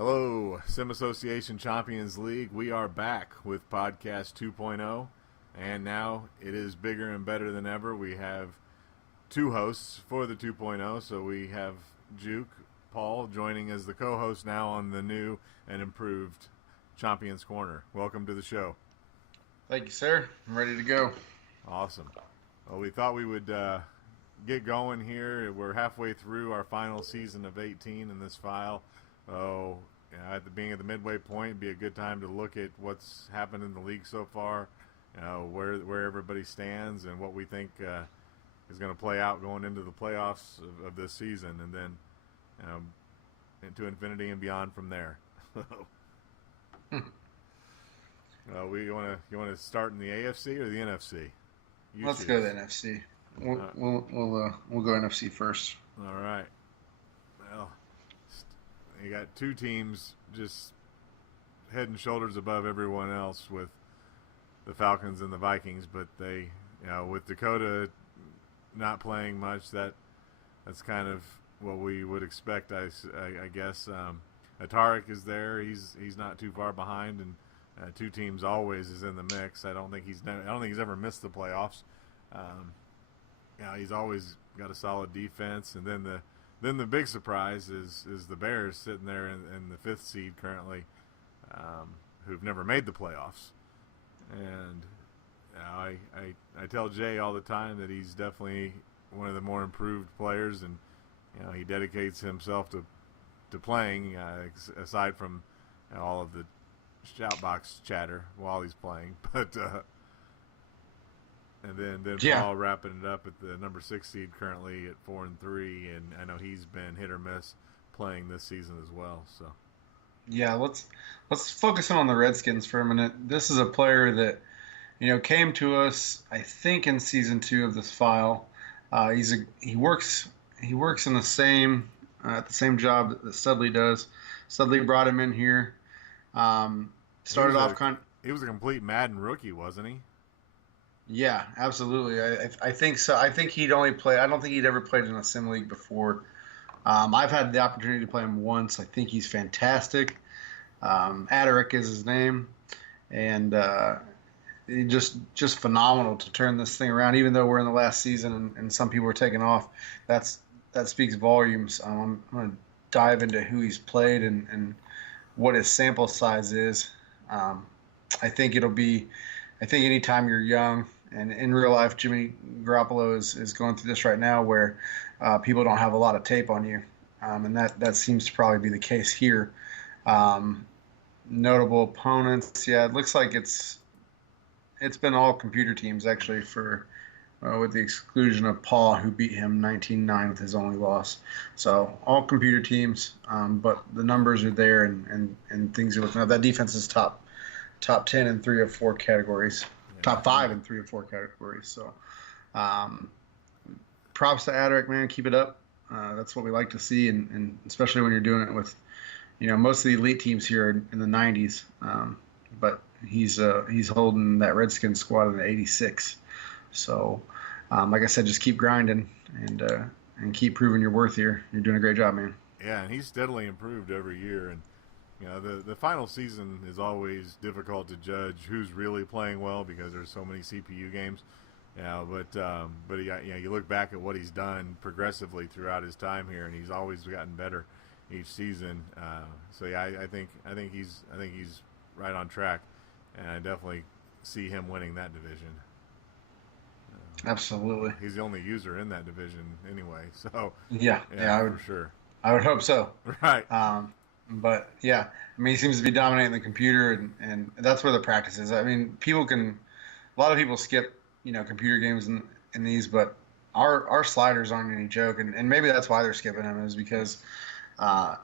Hello, Sim Association Champions League. We are back with Podcast 2.0, and now it is bigger and better than ever. We have two hosts for the 2.0, so we have Juke, Paul, joining as the co-host now on the new and improved Chompions Corner. Welcome to the show. Thank you, sir. I'm ready to go. Awesome. Well, we thought we would get going here. We're halfway through our final season of 18 in this file. So, at the beginning of the midway point, it'd be a good time to look at what's happened in the league so far, where everybody stands, and what we think is going to play out going into the playoffs of this season, and then into infinity and beyond from there. You want to start in the AFC or the NFC? Let's go to the NFC. We'll go NFC first. All right. Well, you got two teams just head and shoulders above everyone else with the Falcons and the Vikings, but they, with Dakota not playing much, that's kind of what we would expect. I guess Atarik is there; he's not too far behind, and two teams always is in the mix. I don't think he's ever missed the playoffs. He's always got a solid defense, and then the big surprise is the Bears sitting there in the fifth seed currently, who've never made the playoffs. And I tell Jay all the time that he's definitely one of the more improved players, and he dedicates himself to playing, aside from all of the shout box chatter while he's playing. But and then Paul wrapping it up at the number 6 seed currently at 4-3, and I know he's been hit or miss playing this season as well. So yeah, let's focus in on the Redskins for a minute. This is a player that came to us, I think, in season 2 of this file. He works in the same at the same job that Studley does. Studley brought him in here. He was a complete Madden rookie, wasn't he? Yeah, absolutely. I think so. I think he'd only play. I don't think he'd ever played in a sim league before. I've had the opportunity to play him once. I think he's fantastic. Atarik is his name, and he just phenomenal to turn this thing around. Even though we're in the last season and some people are taking off, that speaks volumes. I'm going to dive into who he's played and what his sample size is. I think anytime you're young, and in real life, Jimmy Garoppolo is going through this right now where people don't have a lot of tape on you. And that seems to probably be the case here. Notable opponents, yeah, it looks like it's been all computer teams actually for with the exclusion of Paul, who beat him 19-9 with his only loss. So all computer teams, but the numbers are there and things are looking up. That defense is top 10 in 3 of 4 categories. Top 5 in 3 or 4 categories. So, props to Atarik, man. Keep it up. That's what we like to see, and especially when you're doing it with, most of the elite teams here in the 90s. But he's holding that Redskins squad in the 86. So, like I said, just keep grinding and keep proving your worth here. You're doing a great job, man. Yeah, and he's steadily improved every year, and the final season is always difficult to judge who's really playing well because there's so many CPU games. But you look back at what he's done progressively throughout his time here, and he's always gotten better each season. I think he's right on track, and I definitely see him winning that division. Absolutely, he's the only user in that division anyway. So yeah, for sure. I would hope so. Right. But yeah, I mean, he seems to be dominating the computer, and that's where the practice is. I mean, a lot of people skip, computer games in these, but our sliders aren't any joke, and maybe that's why they're skipping them, is because our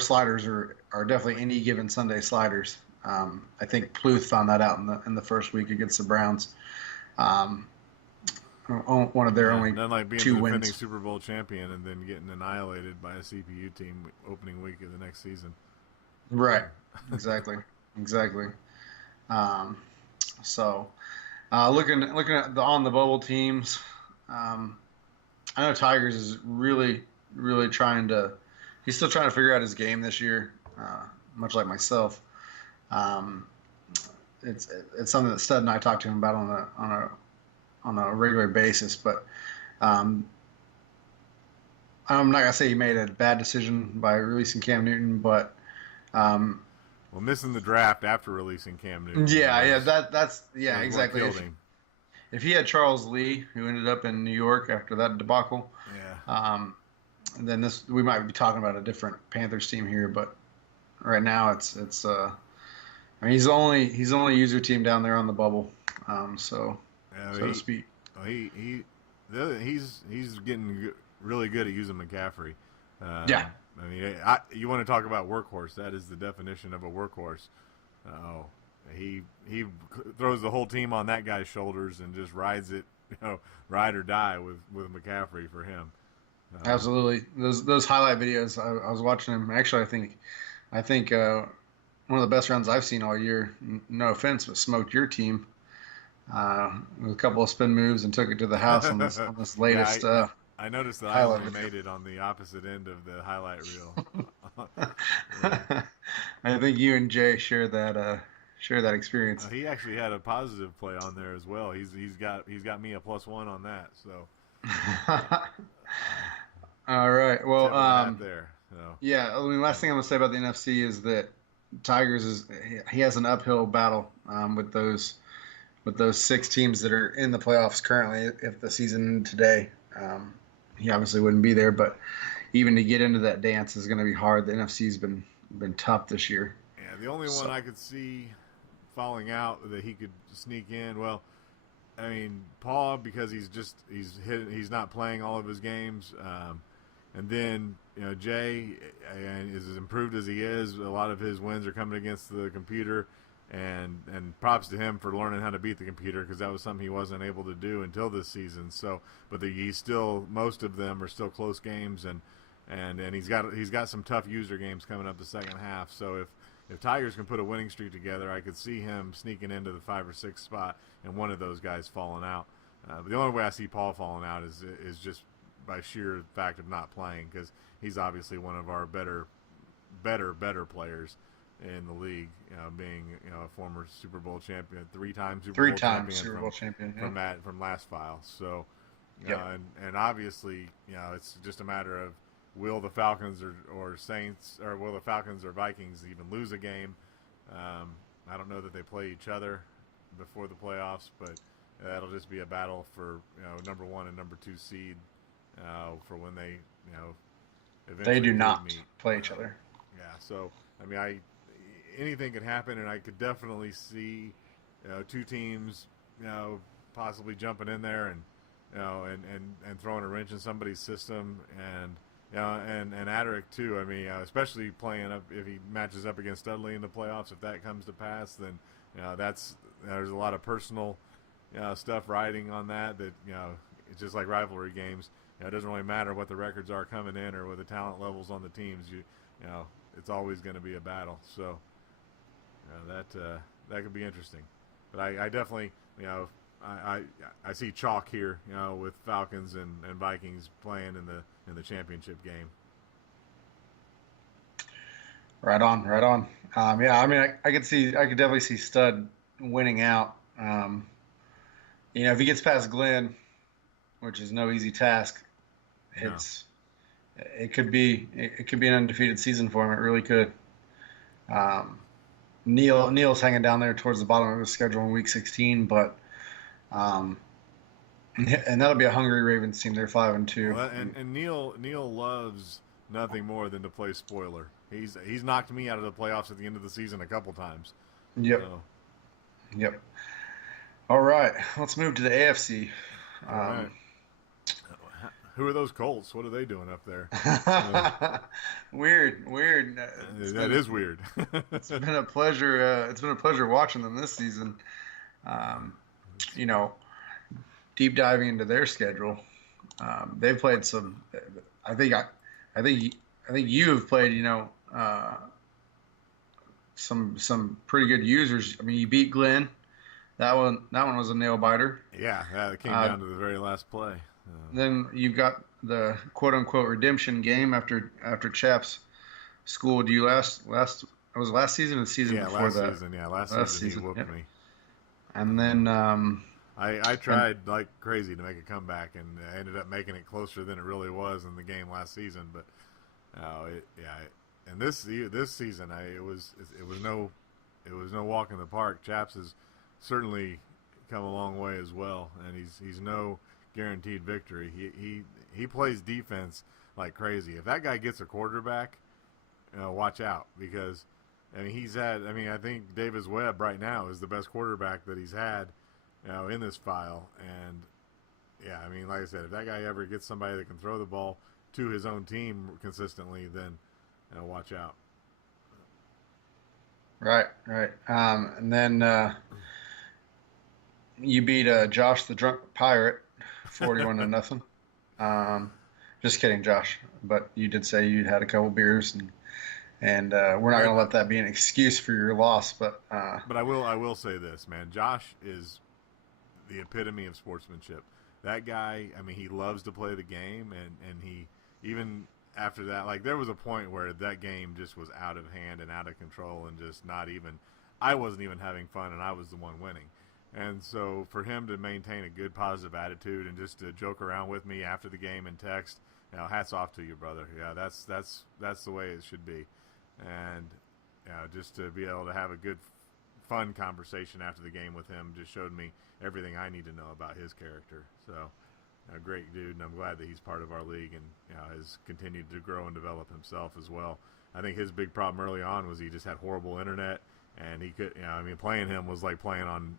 sliders are definitely any given Sunday sliders. I think Pluth found that out in the first week against the Browns. One of their only none like being 2 the defending wins. Super Bowl champion and then getting annihilated by a CPU team opening week of the next season. Right. Exactly. So, looking at the on the bubble teams, I know Tigers is really trying to he's still trying to figure out his game this year, much like myself. Um, it's something that Stud and I talk to him about on a regular basis. But I'm not gonna say he made a bad decision by releasing Cam Newton, but well, missing the draft after releasing Cam Newton. That's exactly. If he had Charles Lee, who ended up in New York after that debacle, then we might be talking about a different Panthers team here. But right now, it's I mean, he's the only user team down there on the bubble, so to speak. He's getting really good at using McCaffrey. Yeah. I mean, you want to talk about workhorse? That is the definition of a workhorse. He throws the whole team on that guy's shoulders and just rides it, ride or die with McCaffrey for him. Absolutely, those highlight videos. I was watching them. Actually, I think one of the best runs I've seen all year. No offense, but smoked your team with a couple of spin moves and took it to the house on this latest. I noticed that I only made it on the opposite end of the highlight reel. I think you and Jay share that experience. He actually had a positive play on there as well. He's got me a +1 on that. So. All right. Well, there. So. Yeah. I mean, last thing I'm gonna say about the NFC is that Tigers he has an uphill battle with those 6 teams that are in the playoffs currently. If the season today, he obviously wouldn't be there, but even to get into that dance is going to be hard. The NFC's been tough this year. Yeah, the only one I could see falling out that he could sneak in. Well, I mean, Paul, because he's not playing all of his games, and then Jay, and as improved as he is, a lot of his wins are coming against the computer, and props to him for learning how to beat the computer, because that was something he wasn't able to do until this season. So, but most of them are still close games, and he's got some tough user games coming up the second half. So if Tigers can put a winning streak together, I could see him sneaking into the 5 or 6 spot and one of those guys falling out. But the only way I see Paul falling out is just by sheer fact of not playing, because he's obviously one of our better players in the league, being a former Super Bowl champion, 3-time Super Bowl champion from last file. So, and obviously, it's just a matter of will the Falcons or Saints, or will the Falcons or Vikings even lose a game? I don't know that they play each other before the playoffs, but that'll just be a battle for number 1 and number 2 seed for when they eventually they do not meet. Play each other. Yeah, so I mean, anything could happen, and I could definitely see 2 teams possibly jumping in there and and throwing a wrench in somebody's system, and Adric too. I mean, especially playing up if he matches up against Studley in the playoffs. If that comes to pass, then there's a lot of personal stuff riding on that. It's just like rivalry games. It doesn't really matter what the records are coming in or what the talent levels on the teams. It's always going to be a battle. So that could be interesting. But I definitely I see chalk here, with Falcons and Vikings playing in the championship game. Right on. Yeah, I mean, I could definitely see Stud winning out. If he gets past Glenn, which is no easy task, it could be an undefeated season for him. It really could. Neil's hanging down there towards the bottom of his schedule in Week 16, but and that'll be a hungry Ravens team. They're 5-2. Well, and Neil loves nothing more than to play spoiler. He's knocked me out of the playoffs at the end of the season a couple times. Yep. Yep. All right, let's move to the AFC. All right. Who are those Colts? What are they doing up there? Weird. That is weird. It's been a pleasure. It's been a pleasure watching them this season. Deep diving into their schedule. They've played some. I think you have played. Some pretty good users. I mean, you beat Glenn. That one was a nail biter. Yeah, it came down to the very last play. Then you've got the quote unquote redemption game after Chaps schooled you last it was last season or the season Yeah, before last that? season. Yeah, last Last season he season. whooped Yep. me. And then I and tried like crazy to make a comeback, and I ended up making it closer than it really was in the game last season. But and this season, it was no walk in the park. Chaps has certainly come a long way as well, and he's no guaranteed victory. He plays defense like crazy. If that guy gets a quarterback, watch out, because I think Davis Webb right now is the best quarterback that he's had, in this file. And yeah, I mean, like I said, if that guy ever gets somebody that can throw the ball to his own team consistently, then watch out. right, right. And then you beat Josh the Drunk Pirate 41 to nothing. Um, just kidding, Josh. But you did say you had a couple beers, and we're not But going to let that be an excuse for your loss. But but I will say this, man. Josh is the epitome of sportsmanship. That guy, I mean, he loves to play the game, and he, even after that, like, there was a point where that game just was out of hand and out of control, and just not even, I wasn't even having fun, and I was the one winning. And so for him to maintain a good positive attitude and just to joke around with me after the game and text, hats off to you, brother. Yeah, that's the way it should be. And just to be able to have a good, fun conversation after the game with him just showed me everything I need to know about his character. So, a great dude, and I'm glad that he's part of our league and has continued to grow and develop himself as well. I think his big problem early on was he just had horrible internet, and he could, playing him was like playing on,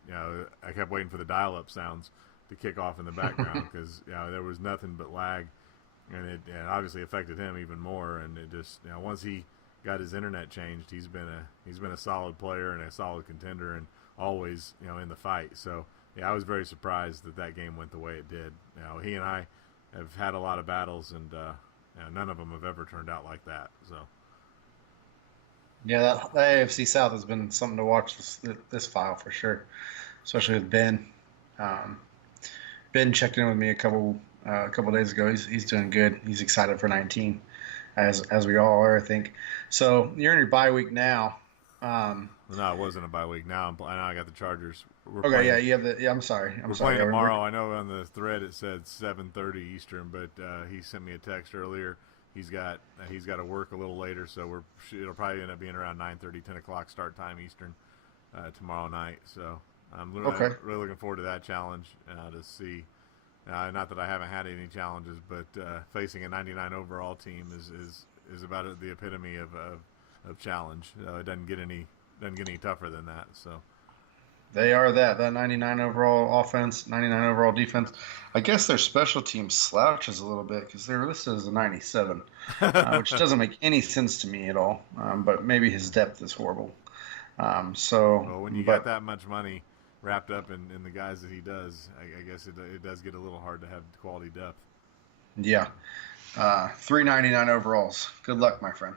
I kept waiting for the dial-up sounds to kick off in the background because there was nothing but lag, and it obviously affected him even more. And it just, once he got his internet changed, he's been a solid player and a solid contender, and always in the fight. So yeah, I was very surprised that game went the way it did. He and I have had a lot of battles, and none of them have ever turned out like that. So yeah, that AFC South has been something to watch this file for sure, especially with Ben. Um, Ben checked in with me a couple days ago. He's doing good. He's excited for 19, as we all are, I think. So you're in your bye week now. no, it wasn't a bye week. Now I got the Chargers. We're Okay, yeah, playing. you have the. Yeah, I'm sorry. We're playing tomorrow. I know on the thread it said 7:30 Eastern, but he sent me a text earlier. He's got to work a little later, so it'll probably end up being around 9:30, 10 o'clock start time Eastern tomorrow night. So I'm really looking forward to that challenge to see. Not that I haven't had any challenges, but facing a 99 overall team is about the epitome of challenge. It doesn't get any tougher than that. So they are that 99 overall offense, 99 overall defense. I guess their special team slouches a little bit because they're listed as a 97, which doesn't make any sense to me at all. But maybe his depth is horrible. Well, when you got that much money wrapped up in the guys that he does, I guess it does get a little hard to have quality depth. Yeah. 399 overalls. Good luck, my friend.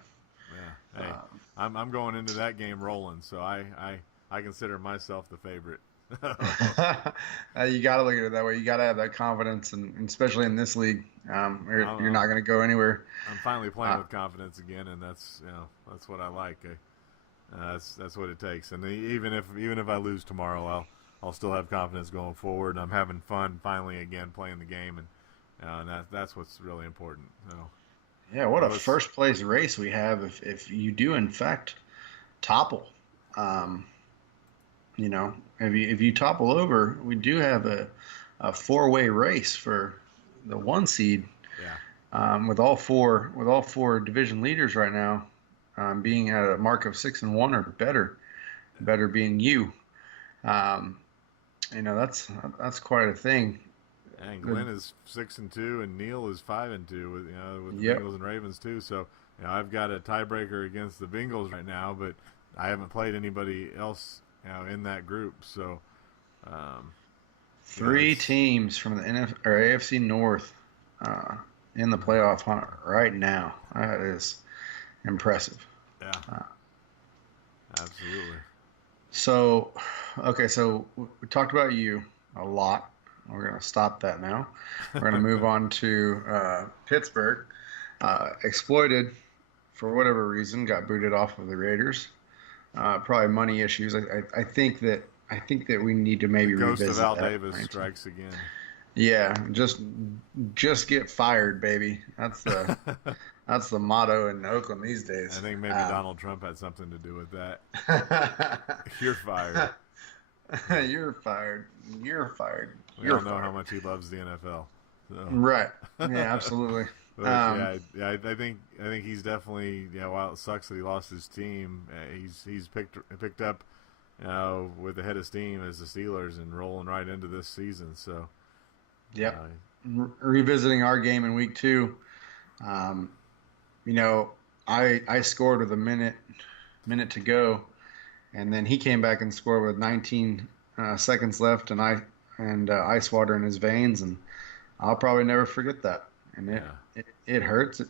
Yeah. Hey, I'm going into that game rolling, so I consider myself the favorite. You got to look at it that way. You got to have that confidence, and especially in this league, you're not going to go anywhere. I'm finally playing with confidence again, and that's what I like. That's what it takes. And even if I lose tomorrow, I'll still have confidence going forward. And I'm having fun finally again playing the game, and that's what's really important. So, yeah, what a first place race we have if you do in fact topple. If you topple over, we do have a 4-way race for the 1 seed. Yeah. With all four division leaders right now being at a mark of 6-1 or better being you. That's quite a thing. And Glenn is 6-2, and Neil is 5-2 with the Bengals and Ravens too. So I've got a tiebreaker against the Bengals right now, but I haven't played anybody else in that group. So 3 teams from the AFC North in the playoff hunt right now. That is impressive. Yeah, absolutely. So we talked about you a lot. we're going to stop that now. We're going to move on to Pittsburgh. Exploited for whatever reason, got booted off of the Raiders. Probably money issues. I think that we need to maybe the ghost revisit of Al that. Davis strikes again. Yeah, just get fired, baby. That's the motto in Oakland these days. I think maybe Donald Trump had something to do with that. You're fired. You're fired. You're fired. We all know how much he loves the NFL. So. Right. Yeah, absolutely. But, I think he's definitely, while it sucks that he lost his team, he's picked up, with the head of steam as the Steelers and rolling right into this season. So, revisiting our game in week 2, I scored with a minute to go, and then he came back and scored with 19 seconds left, and ice water in his veins, and I'll probably never forget that. And it hurts. It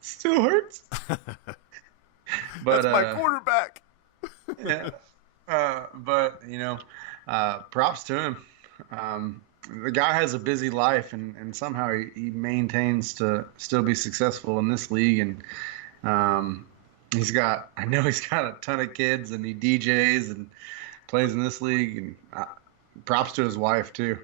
still hurts. But that's my quarterback. Yeah. But props to him. The guy has a busy life, and somehow he maintains to still be successful in this league. And he's got a ton of kids, and he DJs and plays in this league. And props to his wife too.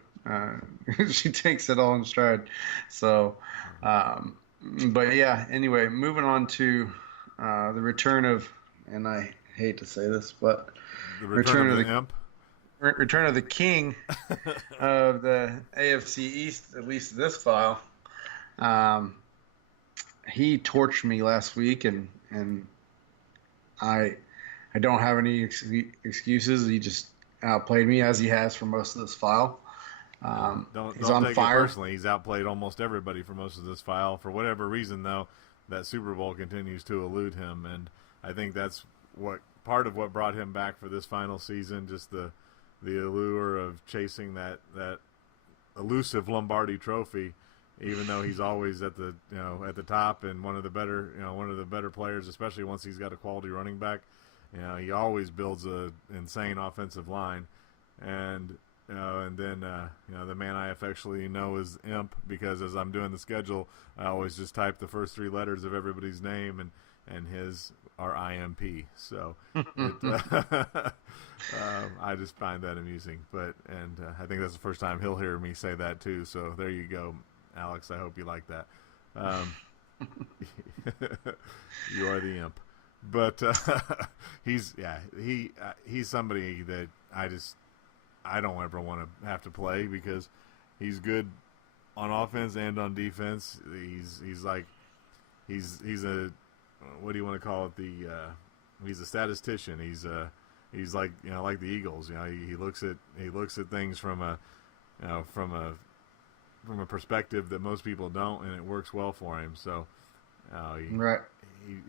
She takes it all in stride. So, but yeah. Anyway, moving on to the return of, and I hate to say this, but the return of the imp. Return of the king of the AFC East, at least this file. He torched me last week, and I don't have any excuses. He just outplayed me, as he has for most of this file. Don't he's on take fire. it personally. He's outplayed almost everybody for most of this file. For whatever reason, though, that Super Bowl continues to elude him, and I think that's part of what brought him back for this final season. Just the allure of chasing that elusive Lombardi Trophy, even though he's always at the top and one of the better players, especially once he's got a quality running back. He always builds a insane offensive line, and then the man I affectionately know is Imp, because as I'm doing the schedule, I always just type the first 3 letters of everybody's name, and his are IMP. So I just find that amusing. And I think that's the first time he'll hear me say that too. So there you go, Alex. I hope you like that. You are the Imp. But he's somebody that I don't ever want to have to play, because he's good on offense and on defense. He's a, what do you want to call it? He's a statistician. He's like like the Eagles. He looks at things from a perspective that most people don't, and it works well for him. So right.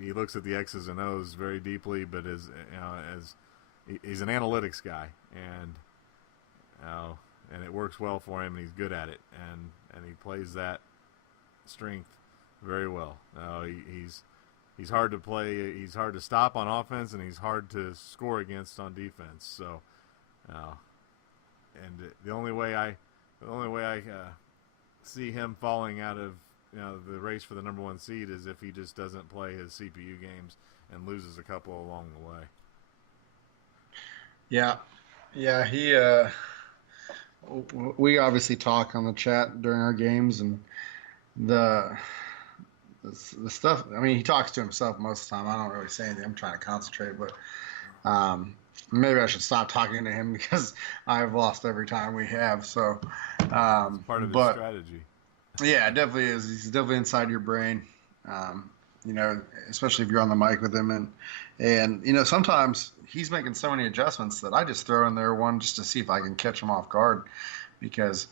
He looks at the X's and O's very deeply, but as he's an analytics guy, and it works well for him, and he's good at it, and he plays that strength very well. He's hard to play. He's hard to stop on offense, and he's hard to score against on defense. So, and the only way I see him falling out of the race for the number 1 seed is if he just doesn't play his CPU games and loses a couple along the way. Yeah. He. We obviously talk on the chat during our games, and the stuff. I mean, he talks to himself most of the time. I don't really say anything. I'm trying to concentrate, but maybe I should stop talking to him, because I've lost every time we have. So, it's part of his strategy. Yeah, it definitely is. He's definitely inside your brain, especially if you're on the mic with him. And sometimes he's making so many adjustments that I just throw in there one just to see if I can catch him off guard, because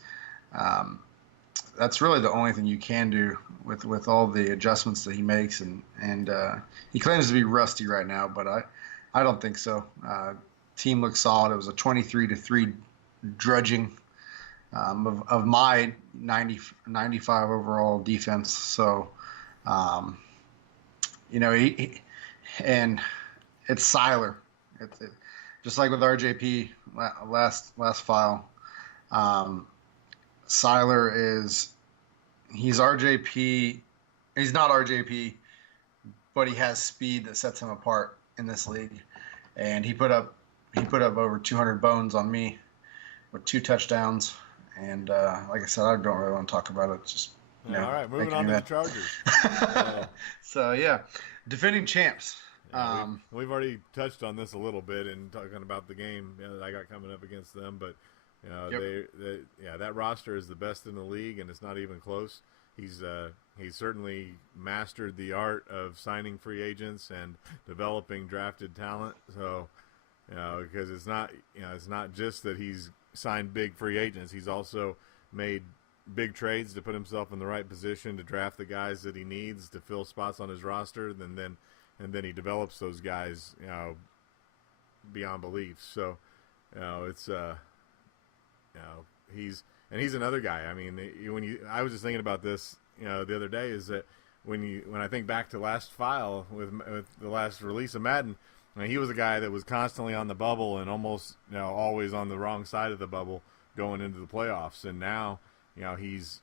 that's really the only thing you can do with all the adjustments that he makes. And he claims to be rusty right now, but I don't think so. Team looks solid. It was a 23-3 drudging of my 95 overall defense. So, and it's Siler. Just like with RJP last file. Um, Seiler he's RJP. He's not RJP, but he has speed that sets him apart in this league. And he put up over 200 bones on me with 2 touchdowns. And like I said, I don't really want to talk about it. It's just Yeah, all right, moving making me on to the mad. Chargers. So yeah, defending champs. Yeah, we've already touched on this a little bit in talking about the game that I got coming up against them, but Yep. that roster is the best in the league, and it's not even close. He's certainly mastered the art of signing free agents and developing drafted talent. So, because it's not just that he's signed big free agents. He's also made big trades to put himself in the right position to draft the guys that he needs to fill spots on his roster. And then he develops those guys, beyond belief. So, it's he's another guy. I mean, I was just thinking about this, the other day, is that when I think back to last file with the last release of Madden, I mean, he was a guy that was constantly on the bubble and almost, always on the wrong side of the bubble going into the playoffs. And now, he was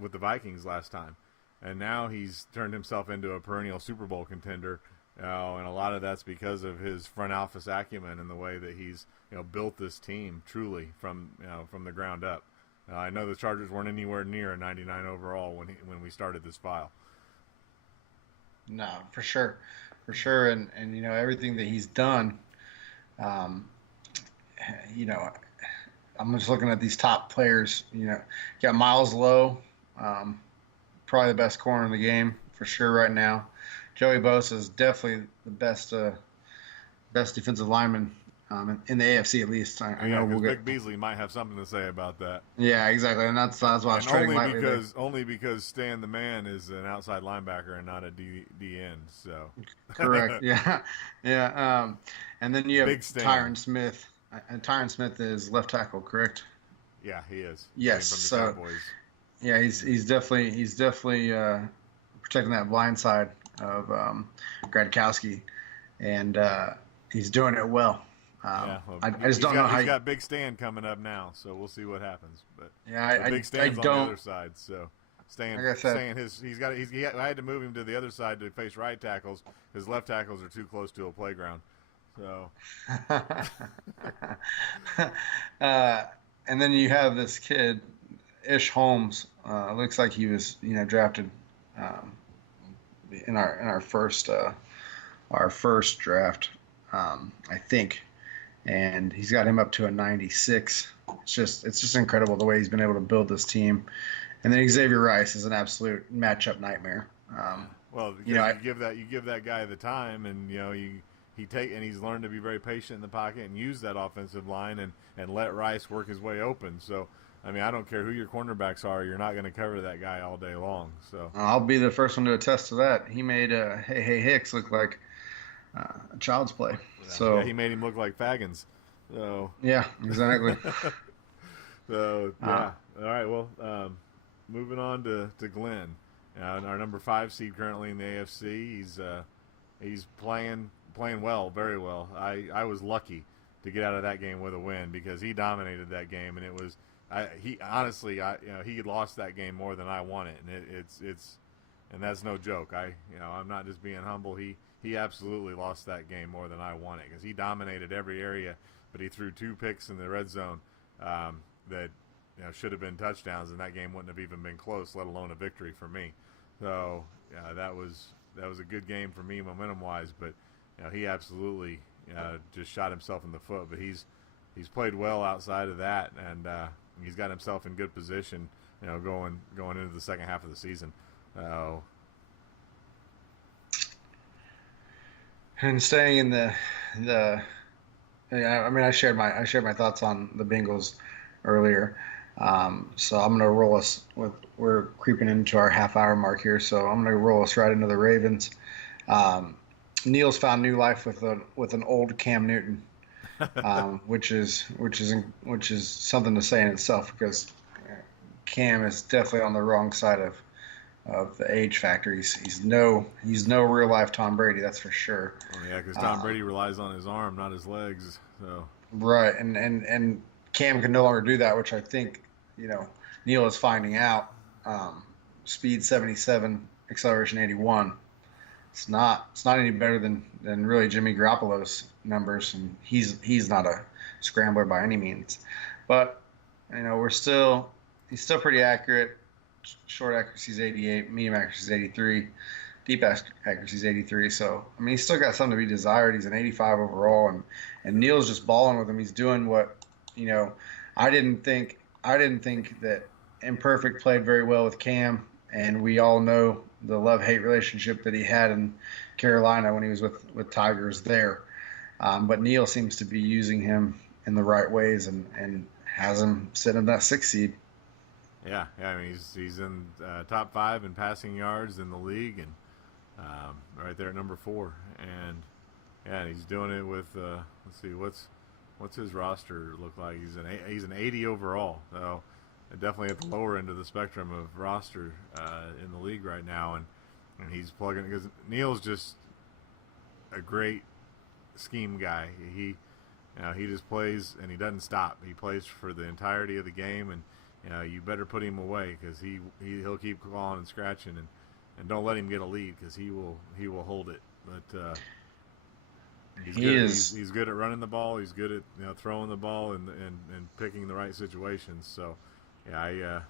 with the Vikings last time, and now he's turned himself into a perennial Super Bowl contender. And a lot of that's because of his front office acumen and the way that he's built this team truly from the ground up. I know the Chargers weren't anywhere near a 99 overall when we started this file. No, for sure, and everything that he's done. Um, you know, I'm just looking at these top players. You got Miles Lowe, probably the best corner in the game for sure right now. Joey Bosa is definitely the best defensive lineman in the AFC at least. I know we'll Vic Beasley might have something to say about that. Yeah, exactly, and that's why I was trading lightly there. Only because Stan the Man is an outside linebacker and not a D end. So correct. Yeah. And then you have Tyron Smith, and Tyron Smith is left tackle, correct? Yeah, he is. Yes. From the So Cowboys. yeah, he's definitely protecting that blind side of Gradkowski, and he's doing it well. I just don't know how he's got Big Stan coming up now, so we'll see what happens. But yeah, Big Stan's on the other side, so Stan, like I said, I had to move him to the other side to face right tackles. His left tackles are too close to a playground. So and then you have this kid, Ish Holmes. Looks like he was drafted in our first draft, I think, and he's got him up to a 96. It's just incredible the way he's been able to build this team. And then Xavier Rice is an absolute matchup nightmare. Well, you give that guy the time, and he's learned to be very patient in the pocket and use that offensive line and let Rice work his way open. So, I mean, I don't care who your cornerbacks are, you're not going to cover that guy all day long. So I'll be the first one to attest to that. He made Hey Hicks look like a child's play. Yeah. So he made him look like Fagans. So yeah, exactly. So yeah, all right. Well, moving on to Glenn, our number 5 seed currently in the AFC. He's playing well, very well. I was lucky to get out of that game with a win because he dominated that game, and it was. He lost that game more than I wanted, and and that's no joke. I'm not just being humble. He absolutely lost that game more than I wanted because he dominated every area, but he threw 2 picks in the red zone that should have been touchdowns, and that game wouldn't have even been close, let alone a victory for me. So that was a good game for me momentum wise, but he absolutely just shot himself in the foot. But he's played well outside of that, and he's got himself in good position, going into the second half of the season. And staying in I shared my thoughts on the Bengals earlier. So I'm gonna roll us we're creeping into our half-hour mark here, so I'm gonna roll us right into the Ravens. Neil's found new life with an old Cam Newton. Which is something to say in itself because Cam is definitely on the wrong side of the age factor. He's no real life Tom Brady, that's for sure. Oh, yeah, because Tom Brady relies on his arm, not his legs. So right, and Cam can no longer do that, which I think, Neil is finding out. Speed 77, acceleration 81. It's not any better than really Jimmy Garoppolo's numbers, and he's not a scrambler by any means. But he's still pretty accurate. Short accuracy is 88, medium accuracy is 83, deep accuracy is 83. So he's still got something to be desired. He's an 85 overall, and Neil's just balling with him. He's doing what I didn't think that Imperfect played very well with Cam, and we all know the love-hate relationship that he had in Carolina when he was with Tigers there. But Neil seems to be using him in the right ways and has him sitting in that 6th seed. Yeah. He's in top 5 in passing yards in the league, and right there at number 4. And he's doing it with let's see, what's his roster look like? He's an 80 overall, so definitely at the lower end of the spectrum of roster in the league right now, and he's plugging, because Neil's just a great scheme guy. He just plays, and he doesn't stop. He plays for the entirety of the game, and you better put him away, because he'll keep clawing and scratching, and don't let him get a lead, because he will hold it. But he's good at running the ball. He's good at throwing the ball and picking the right situations. So yeah,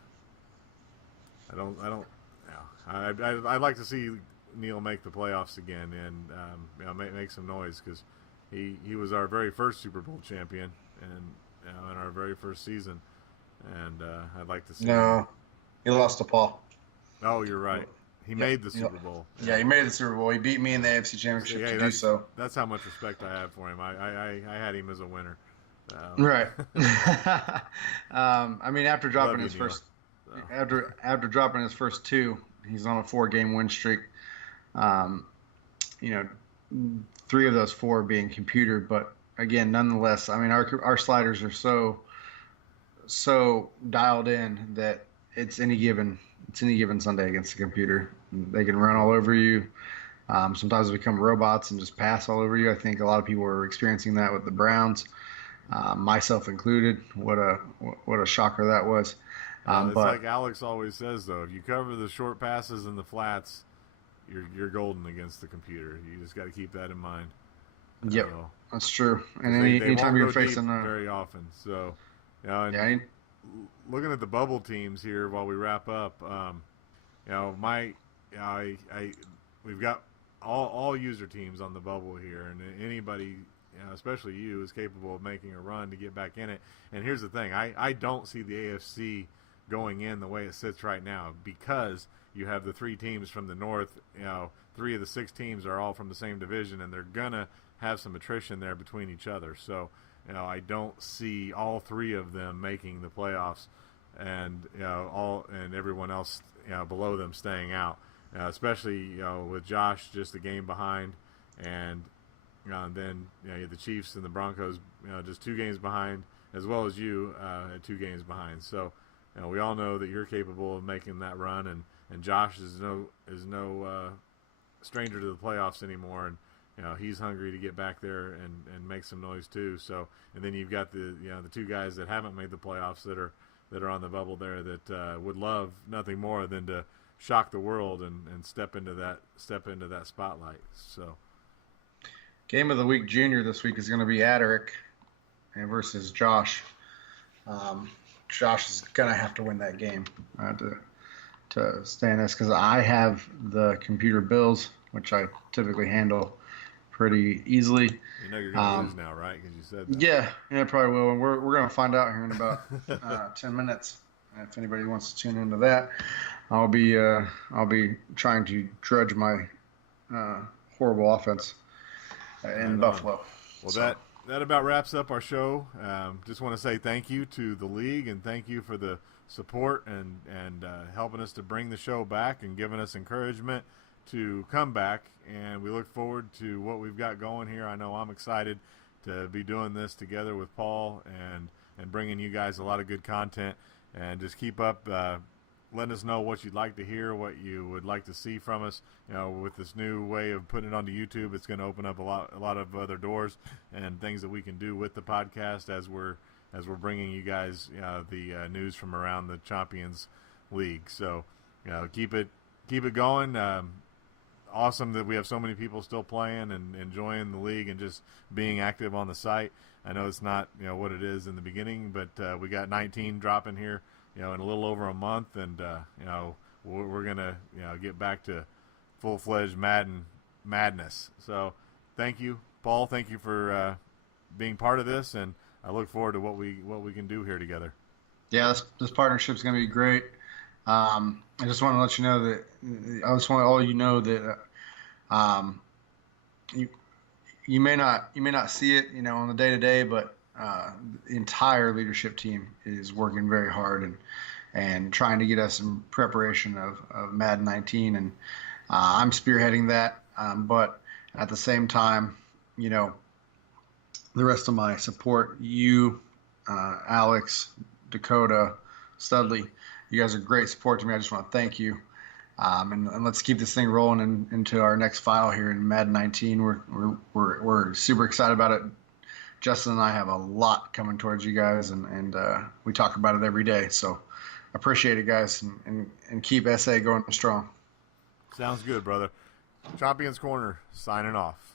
I'd like to see Neil make the playoffs again and make some noise, because he was our very first Super Bowl champion and in our very first season, and I'd like to see. No, he lost to Paul. Oh, you're right. He made the Super Bowl. Yeah, he made the Super Bowl. He beat me in the AFC Championship to do so. That's how much respect I have for him. I had him as a winner. Right. After dropping his first, after dropping his first 2, he's on a 4-game win streak. 3 of those 4 being computer, but again, nonetheless, our sliders are so dialed in that it's any given Sunday against the computer. They can run all over you. Sometimes they become robots and just pass all over you. I think a lot of people are experiencing that with the Browns, myself included. What a shocker that was. It's like Alex always says, though, if you cover the short passes and the flats, you're golden against the computer. You just got to keep that in mind. Yep, that's true. And anytime you're facing very often, so looking at the bubble teams here while we wrap up, we've got all user teams on the bubble here, and anybody, especially you, is capable of making a run to get back in it. And here's the thing: I don't see the AFC going in the way it sits right now, because you have the 3 teams from the north. 3 of the 6 teams are all from the same division, and they're gonna have some attrition there between each other. So I don't see all 3 of them making the playoffs, and and everyone else below them staying out. Especially with Josh just a game behind, and then the Chiefs and the Broncos just 2 games behind, as well as you at 2 games behind. So we all know that you're capable of making that run, and Josh is no stranger to the playoffs anymore, and he's hungry to get back there and make some noise too. So, and then you've got the 2 guys that haven't made the playoffs that are on the bubble there that would love nothing more than to shock the world and step into that spotlight. So, game of the week junior this week is going to be Aderick versus Josh. Josh is going to have to win that game to stay in this, because I have the computer Bills, which I typically handle pretty easily. You know you're going to lose now, right? Because you said that. Yeah, probably will. And we're going to find out here in about 10 minutes. If anybody wants to tune into that, I'll be trying to drudge my horrible offense in Buffalo. Well, that about wraps up our show. Just want to say thank you to the league, and thank you for the support and helping us to bring the show back and giving us encouragement to come back. And we look forward to what we've got going here. I know I'm excited to be doing this together with Paul and bringing you guys a lot of good content. And just keep up. Let us know what you'd like to hear, what you would like to see from us. With this new way of putting it onto YouTube, it's going to open up a lot of other doors and things that we can do with the podcast as we're as we're bringing you guys the news from around the Champions League. So, keep it going. Awesome that we have so many people still playing and enjoying the league and just being active on the site. I know it's not what it is in the beginning, but we got 19 dropping here in a little over a month, and we're gonna get back to full-fledged madness. So thank you, Paul. Thank you for being part of this, and I look forward to what we can do here together. Yeah, this partnership is going to be great. I just want to let you know that I just want all you know that you may not see it on the day to day, but the entire leadership team is working very hard and trying to get us in preparation of Madden 19, and I'm spearheading that. But at the same time, the rest of my support, you, Alex, Dakota, Studley, you guys are great support to me. I just want to thank you. And let's keep this thing rolling into our next final here in Madden 19. We're super excited about it. Justin and I have a lot coming towards you guys, and we talk about it every day. So appreciate it, guys, and keep SA going strong. Sounds good, brother. Chompions Corner signing off.